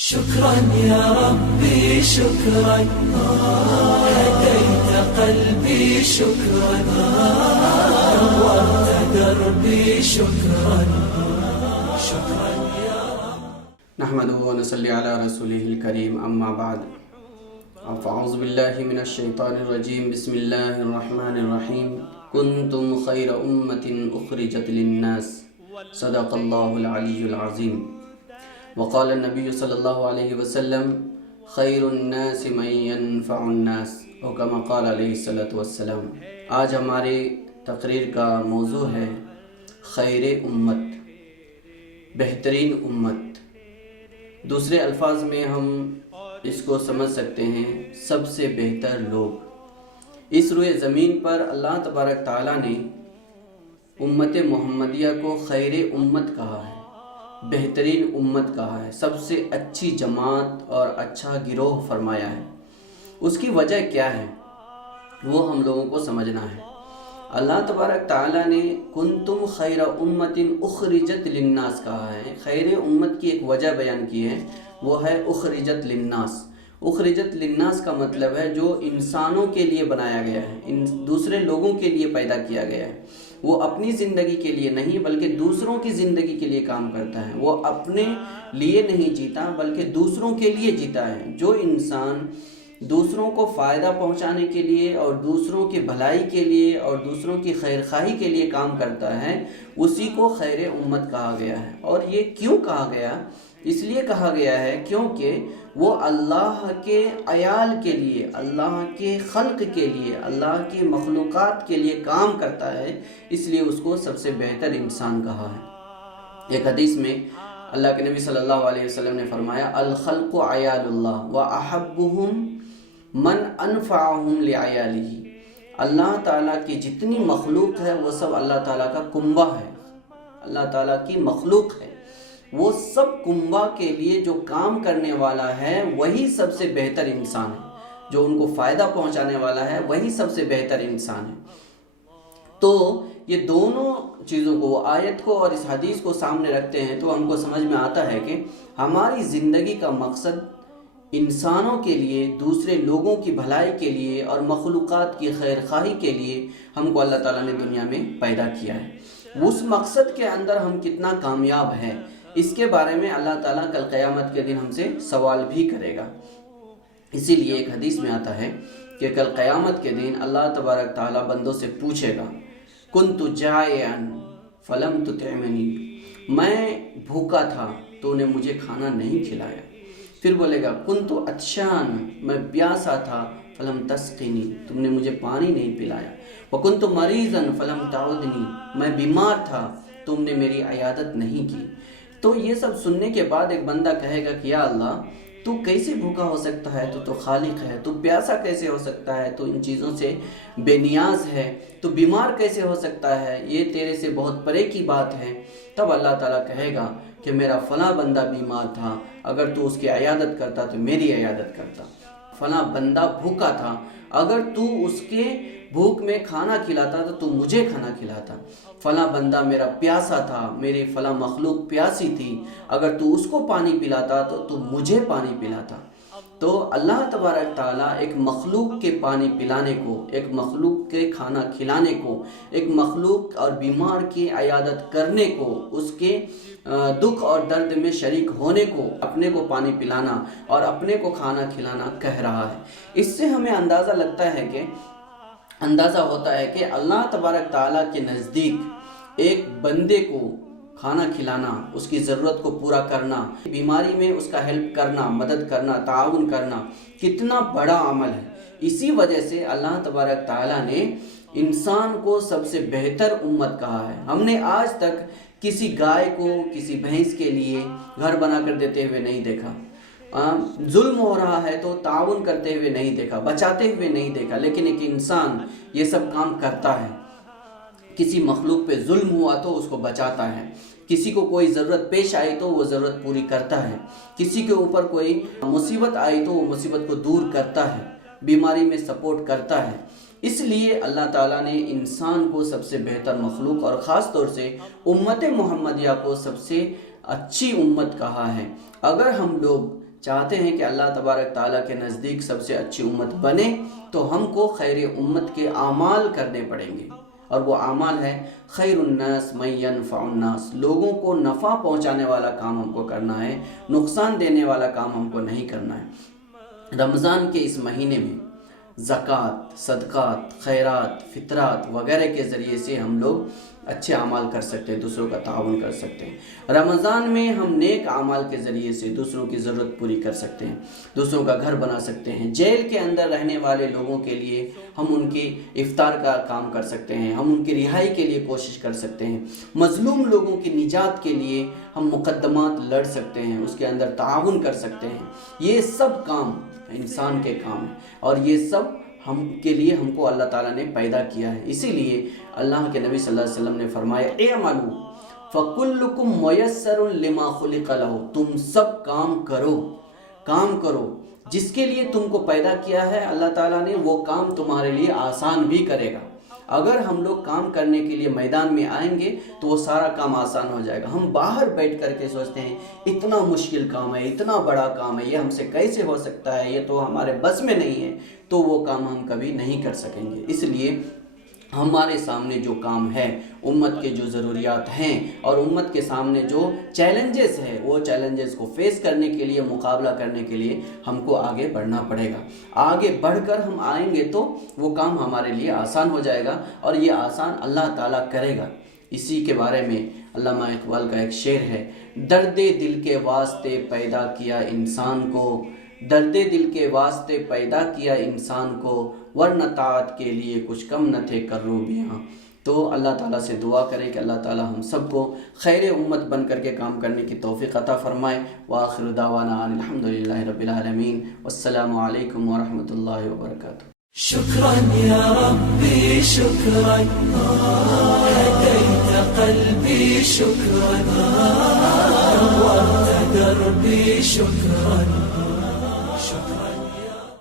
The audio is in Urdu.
شكرا يا ربي شكرا هديت قلبي شكرا نورت دربي شكرا شكرا يا رب. نحمده ونصلي على رسوله الكريم اما بعد فاعوذ بالله من الشيطان الرجيم بسم الله الرحمن الرحيم كنتم خير أمة أخرجت للناس صدق الله العلي العظيم وقال النبي صلی اللہ علیہ وسلم خیر الناس من ينفع الناس اور كما قال علیہ الصلوۃ والسلام۔ آج ہماری تقریر کا موضوع ہے خیر امت، بہترین امت۔ دوسرے الفاظ میں ہم اس کو سمجھ سکتے ہیں سب سے بہتر لوگ۔ اس روئے زمین پر اللہ تبارک تعالیٰ نے امت محمدیہ کو خیر امت کہا ہے، بہترین امت کہا ہے، سب سے اچھی جماعت اور اچھا گروہ فرمایا ہے۔ اس کی وجہ کیا ہے وہ ہم لوگوں کو سمجھنا ہے۔ اللہ تبارک تعالیٰ نے کنتم خیر امت اخرجت للناس کہا ہے۔ خیر امت کی ایک وجہ بیان کی ہے، وہ ہے اخرجت للناس۔ اخرجت للناس کا مطلب ہے جو انسانوں کے لیے بنایا گیا ہے، دوسرے لوگوں کے لیے پیدا کیا گیا ہے۔ وہ اپنی زندگی کے لیے نہیں بلکہ دوسروں کی زندگی کے لیے کام کرتا ہے۔ وہ اپنے لیے نہیں جیتا بلکہ دوسروں کے لیے جیتا ہے۔ جو انسان دوسروں کو فائدہ پہنچانے کے لیے اور دوسروں کی بھلائی کے لیے اور دوسروں کی خیر خواہی کے لیے کام کرتا ہے اسی کو خیر امت کہا گیا ہے۔ اور یہ کیوں کہا گیا؟ اس لیے کہا گیا ہے کیونکہ وہ اللہ کے عیال کے لیے، اللہ کے خلق کے لیے، اللہ کی مخلوقات کے لیے کام کرتا ہے، اس لیے اس کو سب سے بہتر انسان کہا ہے۔ ایک حدیث میں اللہ کے نبی صلی اللہ علیہ وسلم نے فرمایا الخلق عیال اللہ وَأَحَبُّهُمْ من انفعهم لعیالہ۔ اللہ تعالیٰ کی جتنی مخلوق ہے وہ سب اللہ تعالیٰ کا کنبہ ہے، اللہ تعالیٰ کی مخلوق ہے، وہ سب کنبہ کے لیے جو کام کرنے والا ہے وہی سب سے بہتر انسان ہے، جو ان کو فائدہ پہنچانے والا ہے وہی سب سے بہتر انسان ہے۔ تو یہ دونوں چیزوں کو، وہ آیت کو اور اس حدیث کو سامنے رکھتے ہیں تو ہم کو سمجھ میں آتا ہے کہ ہماری زندگی کا مقصد انسانوں کے لیے، دوسرے لوگوں کی بھلائی کے لیے اور مخلوقات کی خیر خواہی کے لیے ہم کو اللہ تعالیٰ نے دنیا میں پیدا کیا ہے۔ اس مقصد کے اندر ہم کتنا کامیاب ہیں اس کے بارے میں اللہ تعالیٰ کل قیامت کے دن ہم سے سوال بھی کرے گا۔ اسی لیے ایک حدیث میں آتا ہے کہ کل قیامت کے دن اللہ تبارک تعالیٰ بندوں سے پوچھے گا کنت جائعا فلم تطعمنی، میں بھوکا تھا تو نے مجھے کھانا نہیں کھلایا۔ پھر بولے گا کنت عطشان، میں پیاسا تھا فلم تسقنی، تم نے مجھے پانی نہیں پلایا۔ وکنت مریضا فلم تعودنی، میں بیمار تھا تم نے میری عیادت نہیں کی۔ تو یہ سب سننے کے بعد ایک بندہ کہے گا کہ یا اللہ تو کیسے بھوکا ہو سکتا ہے، تو خالق ہے، تو پیاسا کیسے ہو سکتا ہے، تو ان چیزوں سے بے نیاز ہے، تو بیمار کیسے ہو سکتا ہے، یہ تیرے سے بہت پرے کی بات ہے۔ تب اللہ تعالیٰ کہے گا کہ میرا فلاں بندہ بیمار تھا، اگر تو اس کی عیادت کرتا تو میری عیادت کرتا۔ فلاں بندہ بھوکا تھا، اگر تو اس کے بھوک میں کھانا کھلاتا تو مجھے کھانا کھلاتا۔ فلاں بندہ میرا پیاسا تھا، میری فلاں مخلوق پیاسی تھی، اگر تو اس کو پانی پلاتا تو مجھے پانی پلاتا۔ تو اللہ تبارک تعالیٰ ایک مخلوق کے پانی پلانے کو، ایک مخلوق کے کھانا کھلانے کو، ایک مخلوق اور بیمار کی عیادت کرنے کو، اس کے دکھ اور درد میں شریک ہونے کو، اپنے کو پانی پلانا اور اپنے کو کھانا کھلانا کہہ رہا ہے۔ اس سے ہمیں اندازہ ہوتا ہے کہ اللہ تبارک تعالیٰ کے نزدیک ایک بندے کو کھانا کھلانا، اس کی ضرورت کو پورا کرنا، بیماری میں اس کا ہیلپ کرنا، مدد کرنا، تعاون کرنا کتنا بڑا عمل ہے۔ اسی وجہ سے اللہ تبارک تعالیٰ نے انسان کو سب سے بہتر امت کہا ہے۔ ہم نے آج تک کسی گائے کو، کسی بھینس کے لیے گھر بنا کر دیتے ہوئے نہیں دیکھا، ظلم ہو رہا ہے تو تعاون کرتے ہوئے نہیں دیکھا، بچاتے ہوئے نہیں دیکھا، لیکن ایک انسان یہ سب کام کرتا ہے۔ کسی مخلوق پہ ظلم ہوا تو اس کو بچاتا ہے، کسی کو کوئی ضرورت پیش آئی تو وہ ضرورت پوری کرتا ہے، کسی کے اوپر کوئی مصیبت آئی تو وہ مصیبت کو دور کرتا ہے، بیماری میں سپورٹ کرتا ہے۔ اس لیے اللہ تعالیٰ نے انسان کو سب سے بہتر مخلوق اور خاص طور سے امت محمدیہ کو سب سے اچھی امت کہا ہے۔ اگر ہم لوگ چاہتے ہیں کہ اللہ تبارک تعالیٰ کے نزدیک سب سے اچھی امت بنے تو ہم کو خیر امت کے اعمال کرنے پڑیں گے، اور وہ اعمال ہے خیر الناس من ينفع الناس، لوگوں کو نفع پہنچانے والا کام ہم کو کرنا ہے، نقصان دینے والا کام ہم کو نہیں کرنا ہے۔ رمضان کے اس مہینے میں زکوٰۃ، صدقات، خیرات، فطرات وغیرہ کے ذریعے سے ہم لوگ اچھے اعمال کر سکتے ہیں، دوسروں کا تعاون کر سکتے ہیں۔ رمضان میں ہم نیک اعمال کے ذریعے سے دوسروں کی ضرورت پوری کر سکتے ہیں، دوسروں کا گھر بنا سکتے ہیں۔ جیل کے اندر رہنے والے لوگوں کے لیے ہم ان کی افطار کا کام کر سکتے ہیں، ہم ان کی رہائی کے لیے کوشش کر سکتے ہیں، مظلوم لوگوں کی نجات کے لیے ہم مقدمات لڑ سکتے ہیں، اس کے اندر تعاون کر سکتے ہیں۔ یہ سب کام انسان کے کام ہیں، اور یہ سب ہم کے لیے ہم کو اللہ تعالیٰ نے پیدا کیا ہے۔ اسی لیے اللہ کے نبی صلی اللہ علیہ وسلم نے فرمایا اعملوا فکلکم میسر لما خلق لہ، تم سب کام کرو جس کے لیے تم کو پیدا کیا ہے اللہ تعالیٰ نے، وہ کام تمہارے لیے آسان بھی کرے گا۔ اگر ہم لوگ کام کرنے کے لیے میدان میں آئیں گے تو وہ سارا کام آسان ہو جائے گا۔ ہم باہر بیٹھ کر کے سوچتے ہیں اتنا مشکل کام ہے، اتنا بڑا کام ہے، یہ ہم سے کیسے ہو سکتا ہے، یہ تو ہمارے بس میں نہیں ہے، تو وہ کام ہم کبھی نہیں کر سکیں گے۔ اس لیے ہمارے سامنے جو کام ہے، امت کے جو ضروریات ہیں اور امت کے سامنے جو چیلنجز ہیں، وہ چیلنجز کو فیس کرنے کے لیے، مقابلہ کرنے کے لیے ہم کو آگے بڑھنا پڑے گا۔ آگے بڑھ کر ہم آئیں گے تو وہ کام ہمارے لیے آسان ہو جائے گا، اور یہ آسان اللہ تعالیٰ کرے گا۔ اسی کے بارے میں علامہ اقبال کا ایک شعر ہے، درد دل کے واسطے پیدا کیا انسان کو، درد دل کے واسطے پیدا کیا انسان کو، ورنہ طاعت کے لیے کچھ کم نہ تھے کروبیاں۔ تو اللہ تعالیٰ سے دعا کریں کہ اللہ تعالیٰ ہم سب کو خیر امت بن کر کے کام کرنے کی توفیق عطا فرمائے۔ وآخر دعوانا الحمدللہ رب العالمین، والسلام علیکم ورحمۃ اللہ وبرکاتہ۔ شكرا يا ربي شكرا، هديت قلبي شكرا، نورت دربي شكرا،